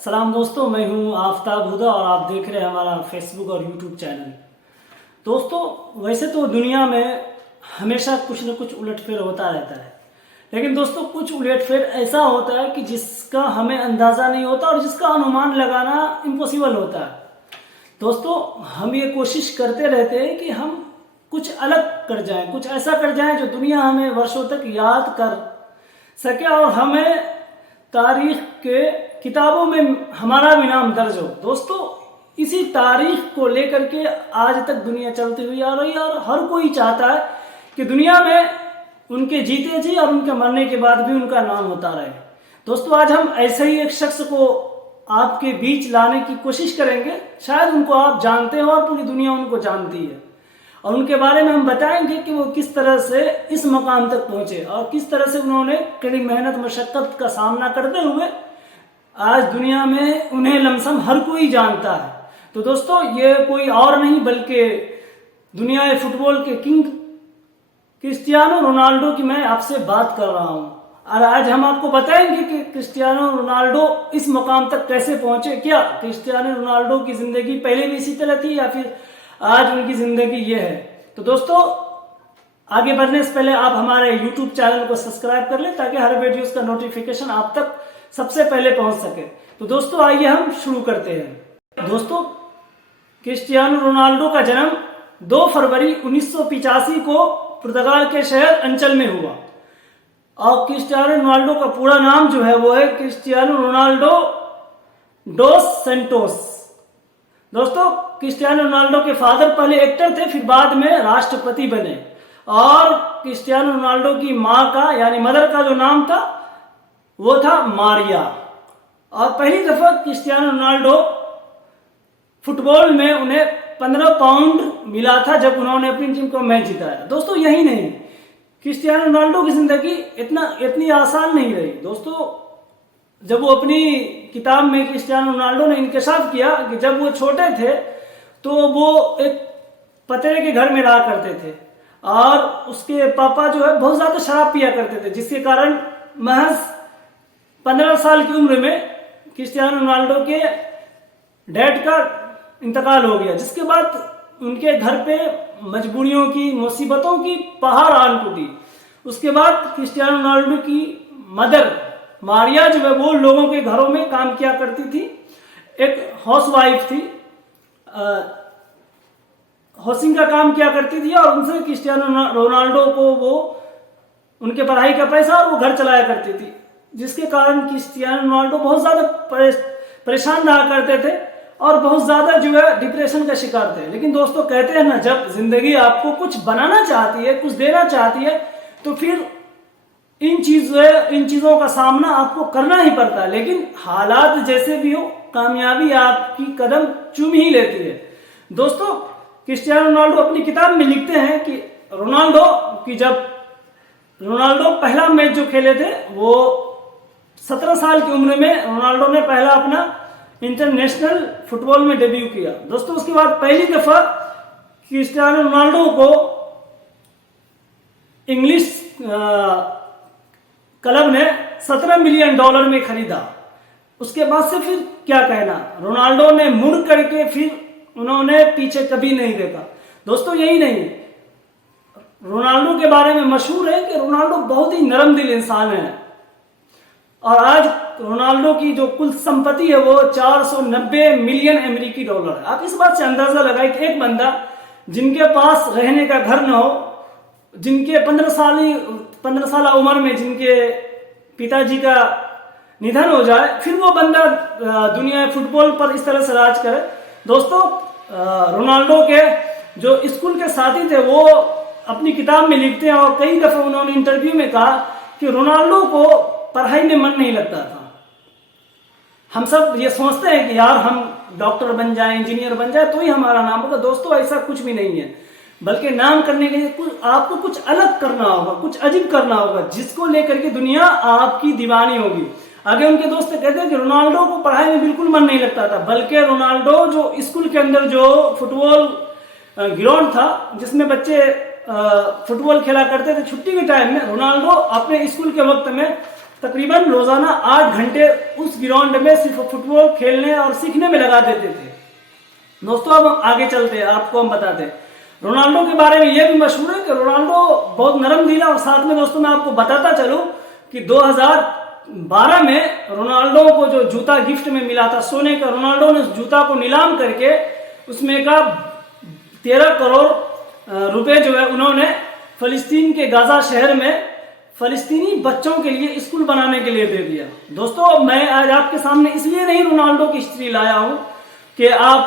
सलाम दोस्तों, मैं हूं आफ्ताब हुदा और आप देख रहे हैं हमारा फेसबुक और यूट्यूब चैनल। दोस्तों, वैसे तो दुनिया में हमेशा कुछ न कुछ उलटफेर होता रहता है, लेकिन दोस्तों कुछ उलटफेर ऐसा होता है कि जिसका हमें अंदाज़ा नहीं होता और जिसका अनुमान लगाना इम्पॉसिबल होता है। दोस्तों, हम ये कोशिश करते रहते हैं कि हम कुछ अलग कर जाएं, कुछ ऐसा कर जाएं जो दुनिया हमें वर्षों तक याद कर सके और हमें तारीख के किताबों में हमारा भी नाम दर्ज हो। दोस्तों, इसी तारीख को लेकर के आज तक दुनिया चलती हुई आ रही है और हर कोई चाहता है कि दुनिया में उनके जीते जी और उनके मरने के बाद भी उनका नाम होता रहे। दोस्तों, आज हम ऐसे ही एक शख्स को आपके बीच लाने की कोशिश करेंगे। शायद उनको आप जानते हो और पूरी दुनिया उनको जानती है, और उनके बारे में हम बताएंगे कि वो किस तरह से इस मकाम तक पहुंचे और किस तरह से उन्होंने कड़ी मेहनत मशक्कत का सामना करते हुए आज दुनिया में उन्हें लमसम हर कोई जानता है। तो दोस्तों, ये कोई और नहीं बल्कि दुनिया फुटबॉल के किंग क्रिस्टियानो रोनाल्डो की मैं आपसे बात कर रहा हूं। और आज हम आपको बताएंगे कि क्रिस्टियानो रोनाल्डो इस मकाम तक कैसे पहुंचे। क्या क्रिस्टियानो रोनाल्डो की जिंदगी पहले भी इसी तरह थी या फिर आज उनकी जिंदगी ये है? तो दोस्तों, आगे बढ़ने से पहले आप हमारे YouTube चैनल को सब्सक्राइब कर लें ताकि हर वीडियोस का नोटिफिकेशन आप तक सबसे पहले पहुंच सके। तो दोस्तों, आइए हम शुरू करते हैं। दोस्तों, क्रिस्टियानो रोनाल्डो का जन्म 2 फरवरी 1985 को पुर्तगाल के शहर अंचल में हुआ। और क्रिस्टियानो रोनाल्डो का पूरा नाम जो है वो है क्रिस्टियानो रोनाल्डो डोस सेंटोस। दोस्तों, क्रिस्टियानो रोनाल्डो के फादर पहले एक्टर थे, फिर बाद में राष्ट्रपति बने। और क्रिस्टियानो रोनाल्डो की माँ का यानी मदर का जो नाम था वो था मारिया। और पहली दफा क्रिस्टियानो रोनाल्डो फुटबॉल में उन्हें 15 पाउंड मिला था जब उन्होंने अपनी टीम को मैच जिताया। दोस्तों, यही नहीं, क्रिस्टियानो रोनाल्डो की जिंदगी इतनी आसान नहीं रही। दोस्तों, जब वो अपनी किताब में क्रिस्टियानो रोनाल्डो ने इंकशाफ किया कि जब वो छोटे थे तो वो एक पतरे के घर में रहा करते थे और उसके पापा जो है बहुत ज्यादा शराब पिया करते थे, जिसके कारण महज 15 साल की उम्र में क्रिस्टियानो रोनाल्डो के डैड का इंतकाल हो गया, जिसके बाद उनके घर पे मजबूरियों की मुसीबतों की पहाड़ आन टूटी। उसके बाद क्रिस्टियानो रोनाल्डो की मदर मारिया जो है वो लोगों के घरों में काम किया करती थी, एक हाउसवाइफ थी, हाउसिंग का काम किया करती थी और उनसे क्रिस्टियानो रोनाल्डो को वो उनके पढ़ाई का पैसा और वो घर चलाया करती थी, जिसके कारण क्रिस्टियानो रोनाल्डो बहुत ज्यादा परेशान रहा करते थे और बहुत ज्यादा जो है डिप्रेशन का शिकार थे। लेकिन दोस्तों, कहते हैं ना, जब जिंदगी आपको कुछ बनाना चाहती है, कुछ देना चाहती है, तो फिर इन चीजों का सामना आपको करना ही पड़ता है। लेकिन हालात जैसे भी हो, कामयाबी आपकी कदम चूम ही लेती है। दोस्तों, क्रिस्टियानो रोनाल्डो अपनी किताब में लिखते हैं कि जब रोनाल्डो पहला मैच जो खेले थे वो 17 साल की उम्र में रोनाल्डो ने पहला अपना इंटरनेशनल फुटबॉल में डेब्यू किया। दोस्तों, उसके बाद पहली दफा क्रिस्टियानो रोनाल्डो को इंग्लिश क्लब ने $17 मिलियन में खरीदा। उसके बाद से फिर क्या कहना, रोनाल्डो ने मुड़ करके फिर उन्होंने पीछे कभी नहीं देखा। दोस्तों, यही नहीं, रोनाल्डो के बारे में मशहूर है कि रोनाल्डो बहुत ही नरम दिल इंसान है। और आज रोनाल्डो की जो कुल संपत्ति है वो $490 मिलियन अमेरिकी डॉलर है। आप इस बात से अंदाजा लगाए कि एक बंदा जिनके पास रहने का घर न हो, जिनके 15 साल उम्र में जिनके पिताजी का निधन हो जाए, फिर वो बंदा दुनिया फुटबॉल पर इस तरह से राज करे। दोस्तों, रोनाल्डो के जो स्कूल के साथी थे वो अपनी किताब में लिखते हैं और कई दफे उन्होंने इंटरव्यू में कहा कि रोनाल्डो को पढ़ाई में मन नहीं लगता था। हम सब ये सोचते हैं कि यार हम डॉक्टर बन जाएं, इंजीनियर बन जाए तो ही हमारा नाम होगा। दोस्तों, ऐसा कुछ भी नहीं है, बल्कि नाम करने के लिए आपको कुछ अलग करना होगा, कुछ अजीब करना होगा, जिसको लेकर के दुनिया आपकी दीवानी होगी। आगे उनके दोस्त कहते हैं कि रोनाल्डो को पढ़ाई में बिल्कुल मन नहीं लगता था, बल्कि रोनाल्डो जो स्कूल के अंदर जो फुटबॉल ग्राउंड था जिसमें बच्चे फुटबॉल खेला करते थे छुट्टी के टाइम में, रोनाल्डो अपने स्कूल के वक्त में तकरीबन रोजाना 8 घंटे उस ग्राउंड में सिर्फ फुटबॉल खेलने और सीखने में लगा देते थे। दोस्तों अब हम आगे चलते हैं, आपको हम बताते हैं रोनाल्डो के बारे में। यह भी मशहूर है कि रोनाल्डो बहुत नरम दिल है। और साथ में दोस्तों मैं आपको बताता चलूं कि 2012 में रोनाल्डो को जो जूता गिफ्ट में मिला था सोने का, रोनाल्डो ने उस जूता को नीलाम करके उसमें का 13 करोड़ रुपए जो है उन्होंने फलस्तीन के गाजा शहर में फलस्तीनी बच्चों के लिए स्कूल बनाने के लिए दे दिया। दोस्तों मैं आज आपके सामने इसलिए नहीं रोनाल्डो की हिस्ट्री लाया हूं कि आप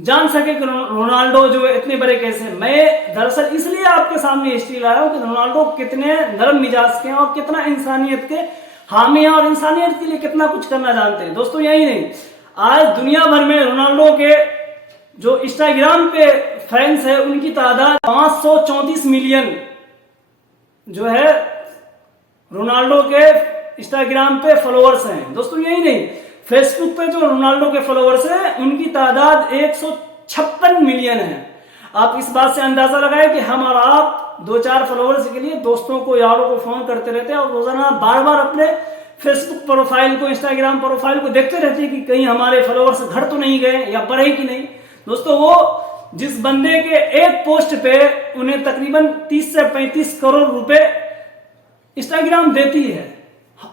जान सके कि रोनाल्डो जो है इतने बड़े कैसे हैं। मैं दरअसल इसलिए आपके सामने हिस्ट्री लाया हूं कि रोनाल्डो कितने नरम मिजाज के हैं और कितना इंसानियत के हामी हैं और इंसानियत के लिए कितना कुछ करना जानते हैं। दोस्तों यही नहीं, आज दुनिया भर में रोनाल्डो के जो इंस्टाग्राम पे फैंस है उनकी तादाद 534 मिलियन जो है रोनाल्डो के इंस्टाग्राम पे फॉलोअर्स हैं। दोस्तों यही नहीं, फेसबुक पे जो रोनाल्डो के फॉलोअर्स हैं उनकी तादाद 156 मिलियन है। आप इस बात से अंदाजा लगाएं कि हम और आप 2-4 फॉलोअर्स के लिए दोस्तों को यारों को फोन करते रहते हैं और रोजाना बार बार अपने फेसबुक प्रोफाइल को, इंस्टाग्राम प्रोफाइल को देखते रहते हैं कि कहीं हमारे फॉलोअर्स घट तो नहीं गए या बढ़े कि नहीं। दोस्तों वो जिस बंदे के एक पोस्ट पे उन्हें तकरीबन 30 से 35 करोड़ रुपए इंस्टाग्राम देती है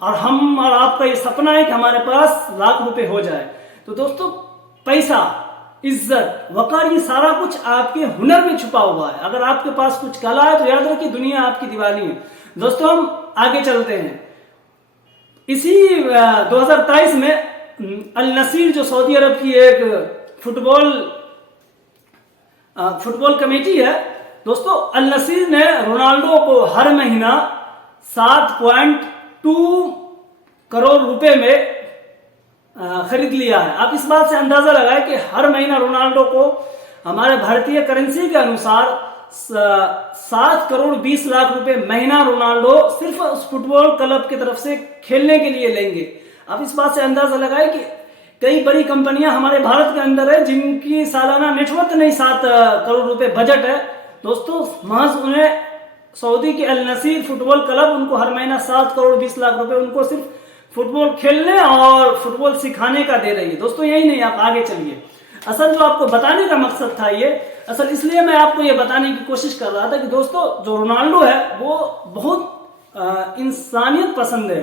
और हम और आपका ये सपना है कि हमारे पास लाख रुपए हो जाए। तो दोस्तों पैसा, इज्जत, वकार, ये सारा कुछ आपके हुनर में छुपा हुआ है। अगर आपके पास कुछ कला है तो याद रखिए दुनिया आपकी दीवानी है। दोस्तों हम आगे चलते हैं। इसी 2023 में अल नसीर जो सऊदी अरब की एक फुटबॉल कमेटी है, दोस्तों अल नसीर ने रोनाल्डो को हर महीना 7.2 करोड़ रुपए में खरीद लिया है। आप इस बात से अंदाजा लगाएं कि हर महीना रोनाल्डो को हमारे भारतीय करेंसी के अनुसार 7 करोड़ 20 लाख रुपए महीना रोनाल्डो सिर्फ उस फुटबॉल क्लब की तरफ से खेलने के लिए लेंगे। आप इस बात से अंदाजा लगाएं कि कई बड़ी कंपनियां हमारे भारत के अंदर है जिनकी सालाना नेटवर्थ नहीं 7 करोड़ रुपए बजट है। दोस्तों महज उन्हें सऊदी के अल नसीर फुटबॉल क्लब उनको हर महीना 7 करोड़ 20 लाख रुपए उनको सिर्फ फुटबॉल खेलने और फुटबॉल सिखाने का दे रही है। दोस्तों यही नहीं, आप आगे चलिए। असल जो आपको बताने का मकसद था ये, असल इसलिए मैं आपको ये बताने की कोशिश कर रहा था कि दोस्तों जो रोनाल्डो है वो बहुत इंसानियत पसंद है।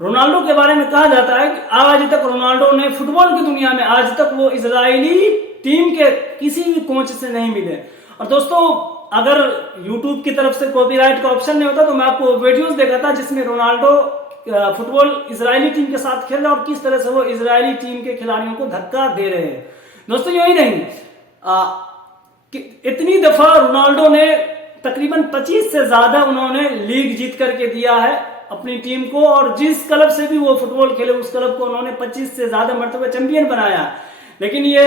रोनाल्डो के बारे में कहा जाता है कि आज तक रोनाल्डो ने फुटबॉल की दुनिया में आज तक वो इजरायली टीम के किसी भी कोच से नहीं मिले। और दोस्तों अगर यूट्यूब की तरफ से कॉपीराइट का ऑप्शन नहीं होता तो मैं आपको वीडियोस दिखाता जिसमें रोनाल्डो फुटबॉल इजरायली टीम के साथ खेल रहा है और किस तरह से वो इजरायली टीम के खिलाड़ियों को धक्का दे रहे हैं। दोस्तों यही नहीं, इतनी दफा रोनाल्डो ने तकरीबन 25 से ज्यादा उन्होंने लीग जीत करके दिया है अपनी टीम को और जिस क्लब से भी वो फुटबॉल खेले उस क्लब को उन्होंने 25 से ज्यादा मर्तबा चैंपियन बनाया। लेकिन ये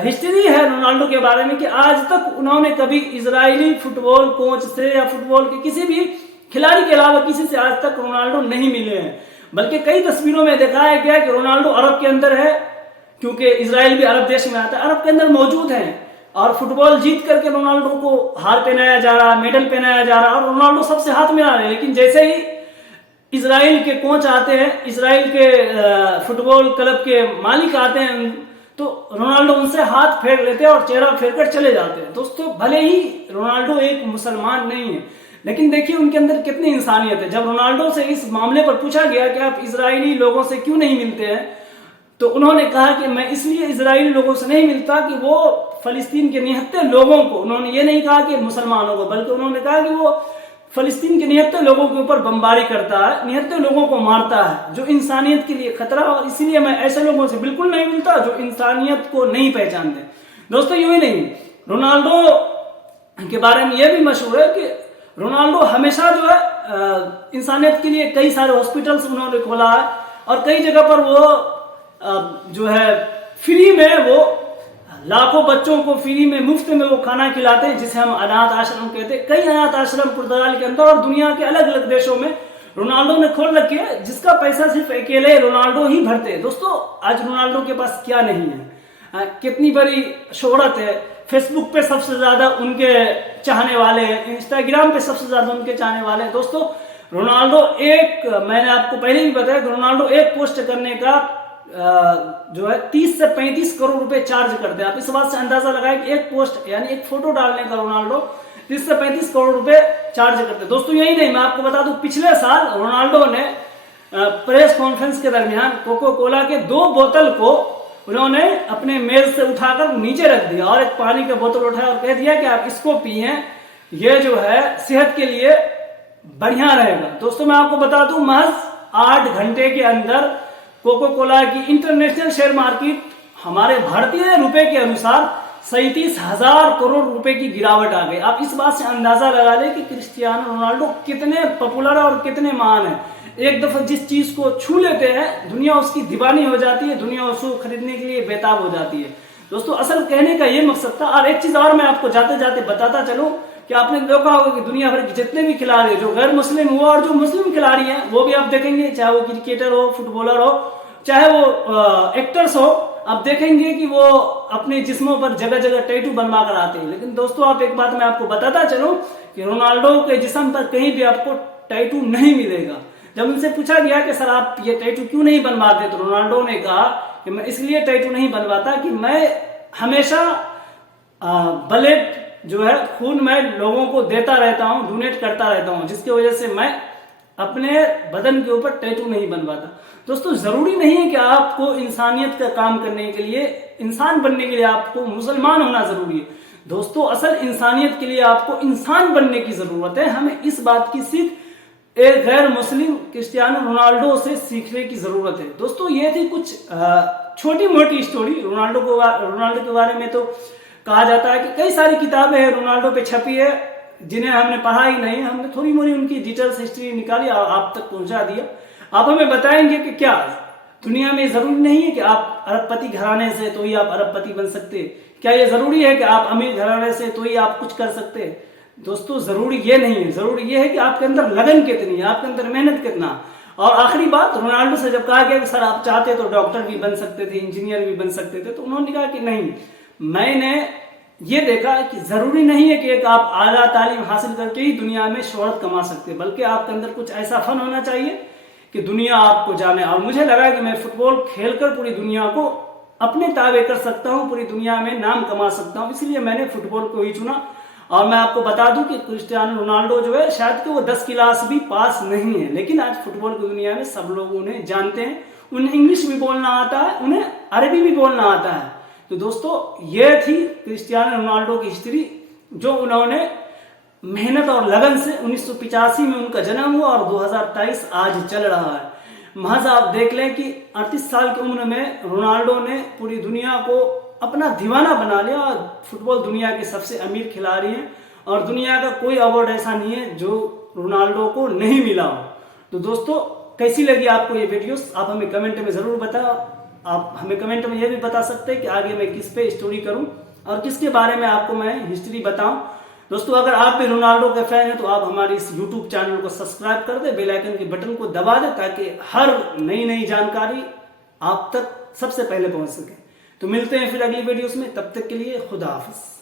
हिस्ट्री है रोनाल्डो के बारे में कि आज तक उन्होंने कभी इजरायली फुटबॉल कोच से या फुटबॉल के किसी भी खिलाड़ी के अलावा किसी से आज तक रोनाल्डो नहीं मिले हैं। बल्कि कई तस्वीरों में दिखाया गया कि रोनाल्डो अरब के अंदर है, क्योंकि इजराइल भी अरब देश में आता है, अरब के अंदर मौजूद है और फुटबॉल जीत करके रोनाल्डो को हार पहनाया जा रहा, मेडल पहनाया जा रहा और रोनाल्डो सबसे हाथ मिला रहे। लेकिन जैसे ही इजराइल के कोच आते हैं, इजराइल के फुटबॉल क्लब के मालिक आते हैं तो रोनाल्डो उनसे हाथ फेर लेते हैं और चेहरा फेर कर चले जाते हैं। दोस्तों भले ही रोनाल्डो एक मुसलमान नहीं है लेकिन देखिए उनके अंदर कितनी इंसानियत है। जब रोनाल्डो से इस मामले पर पूछा गया कि आप इजरायली लोगों से क्यों नहीं मिलते हैं तो उन्होंने कहा कि मैं इसलिए इजरायली लोगों से नहीं मिलता कि वो फलस्तीन के निहत्ते लोगों को, उन्होंने ये नहीं कहा कि मुसलमानों को, बल्कि उन्होंने कहा कि वो फलस्तीन के निहत्ते लोगों के ऊपर बमबारी करता है, निहत्ते लोगों को मारता है जो इंसानियत के लिए खतरा, और इसीलिए मैं ऐसे लोगों से बिल्कुल नहीं मिलता जो इंसानियत को नहीं पहचानते। दोस्तों यूं ही नहीं, रोनाल्डो के बारे में यह भी मशहूर है कि रोनाल्डो हमेशा जो है इंसानियत के लिए कई सारे हॉस्पिटल्स उन्होंने खोला है और कई जगह पर वो जो है फ्री में वो लाखों बच्चों को फ्री में मुफ्त में वो खाना खिलाते हैं जिसे हम अनाथ आश्रम कहते हैं। कई अनाथ आश्रम पुर्तगाल के अंदर और दुनिया के अलग अलग देशों में रोनाल्डो ने खोल रखे है जिसका पैसा सिर्फ अकेले रोनाल्डो ही भरते हैं। दोस्तों आज रोनाल्डो के पास क्या नहीं है, कितनी बड़ी शोहरत है, फेसबुक पे सबसे ज्यादा उनके चाहने वाले हैं, इंस्टाग्राम पे सबसे ज्यादा उनके चाहने वाले हैं। दोस्तों रोनाल्डो मैंने आपको पहले भी बताया कि रोनाल्डो एक पोस्ट करने का जो है 30 से 35 करोड़ रुपए चार्ज करते हैं। आप इस बात से अंदाजा लगाएं कि एक पोस्ट यानी एक फोटो डालने का रोनाल्डो 30 से 35 करोड़ रुपए चार्ज करते हैं। दोस्तों यही नहीं, मैं आपको बता दूं पिछले साल रोनाल्डो ने प्रेस कॉन्फ्रेंस के दरमियान कोको कोला के 2 बोतल को उन्होंने अपने मेज से उठाकर नीचे रख दिया और एक पानी का बोतल उठाया और कह दिया कि आप इसको पिए, ये जो है सेहत के लिए बढ़िया रहेगा। दोस्तों मैं आपको बता दूं महज 8 घंटे के अंदर कोको कोला की इंटरनेशनल शेयर मार्केट हमारे भारतीय रुपए के अनुसार 37,000 करोड़ रुपए की गिरावट आ गई। आप इस बात से अंदाजा लगा लें कि क्रिस्टियानो रोनाल्डो कितने पॉपुलर और कितने महान है। एक दफा जिस चीज को छू लेते हैं दुनिया उसकी दीवानी हो जाती है, दुनिया उसको खरीदने के लिए बेताब हो जाती है। दोस्तों असल कहने का ये मकसद था। और एक चीज और मैं आपको जाते जाते बताता चलूं कि आपने देखा होगा कि दुनिया भर के जितने भी खिलाड़ी जो गैर मुस्लिम हुआ और जो मुस्लिम खिलाड़ी हैं वो भी आप देखेंगे, चाहे वो क्रिकेटर हो, फुटबॉलर हो, चाहे वो एक्टर्स हो, आप देखेंगे कि वो अपने जिस्मों पर जगह जगह टैटू बनवा कर आते हैं। लेकिन दोस्तों आप एक बात मैं आपको बताता चलूं कि रोनाल्डो के जिस्म पर कहीं भी आपको टैटू नहीं मिलेगा। जब उनसे पूछा गया कि सर आप ये टैटू क्यों नहीं बनवाते, तो रोनाल्डो ने कहा कि मैं इसलिए टैटू नहीं बनवाता कि मैं हमेशा ब्लड जो है खून मैं लोगों को देता रहता हूं, डोनेट करता रहता हूं, जिसकी वजह से मैं अपने बदन के ऊपर टैटू नहीं बनवाता। दोस्तों जरूरी नहीं है कि आपको इंसानियत का काम करने के लिए, इंसान बनने के लिए आपको मुसलमान होना जरूरी है। दोस्तों असल इंसानियत के लिए आपको इंसान बनने की जरूरत है। हमें इस बात की सीख एक गैर मुस्लिम क्रिस्टियानो रोनाल्डो से सीखने की जरूरत है। दोस्तों ये थी कुछ छोटी मोटी स्टोरी रोनाल्डो के बारे में। तो कहा जाता है कि कई सारी किताबें हैं रोनाल्डो पे छपी है जिन्हें हमने पढ़ा ही नहीं, हमने थोड़ी मोड़ी उनकी डिटेल्स हिस्ट्री निकाली और आप तक पहुंचा दिया। आप हमें बताएंगे कि क्या दुनिया में जरूरी नहीं है कि आप अरबपति घराने से तो ही आप अरबपति बन सकते, क्या ये जरूरी है कि आप अमीर घराने से तो ही आप कुछ कर सकते? दोस्तों जरूरी ये नहीं है, जरूरी ये है कि आपके अंदर लगन कितनी है, आपके अंदर मेहनत कितना। और आखिरी बात, रोनाल्डो से जब कहा गया कि सर आप चाहते तो डॉक्टर भी बन सकते थे, इंजीनियर भी बन सकते थे, तो उन्होंने कहा कि नहीं, मैंने ये देखा कि जरूरी नहीं है कि एक आप आला तालीम हासिल करके ही दुनिया में शोहरत कमा सकते, बल्कि आपके अंदर कुछ ऐसा फन होना चाहिए कि दुनिया आपको जाने। और मुझे लगा कि मैं फुटबॉल खेलकर पूरी दुनिया को अपने ताबे कर सकता हूं, पूरी दुनिया में नाम कमा सकता हूं, इसलिए मैंने फुटबॉल को ही चुना। और मैं आपको बता दूं कि क्रिस्टियानो रोनाल्डो जो है शायद कि वो 10 क्लास भी पास नहीं है, लेकिन आज फुटबॉल की दुनिया में सब लोग उन्हें जानते हैं। उन्हें इंग्लिश भी बोलना आता है, उन्हें अरबी भी बोलना आता है। तो दोस्तों ये थी क्रिस्टियानो रोनाल्डो की हिस्ट्री, जो उन्होंने मेहनत और लगन से 1985 में उनका जन्म हुआ और 2023 आज चल रहा है। महज आप देख लें कि 38 साल की उम्र में रोनाल्डो ने पूरी दुनिया को अपना दीवाना बना लिया और फुटबॉल दुनिया के सबसे अमीर खिलाड़ी हैं और दुनिया का कोई अवार्ड ऐसा नहीं है जो रोनाल्डो को नहीं मिला हो। तो दोस्तों कैसी लगी आपको ये वीडियोस, आप हमें कमेंट में जरूर बताओ। आप हमें कमेंट में ये भी बता सकते हैं कि आगे मैं किस पे स्टोरी करूं और किसके बारे में आपको मैं हिस्ट्री बताऊं। दोस्तों अगर आप भी रोनाल्डो के फैन हैं तो आप हमारे इस यूट्यूब चैनल को सब्सक्राइब कर दे, बेल आइकन के बटन को दबा दे, ताकि हर नई जानकारी आप तक सबसे पहले पहुंच सके। तो मिलते हैं फिर अगली वीडियोस में, तब तक के लिए खुदा हाफिज।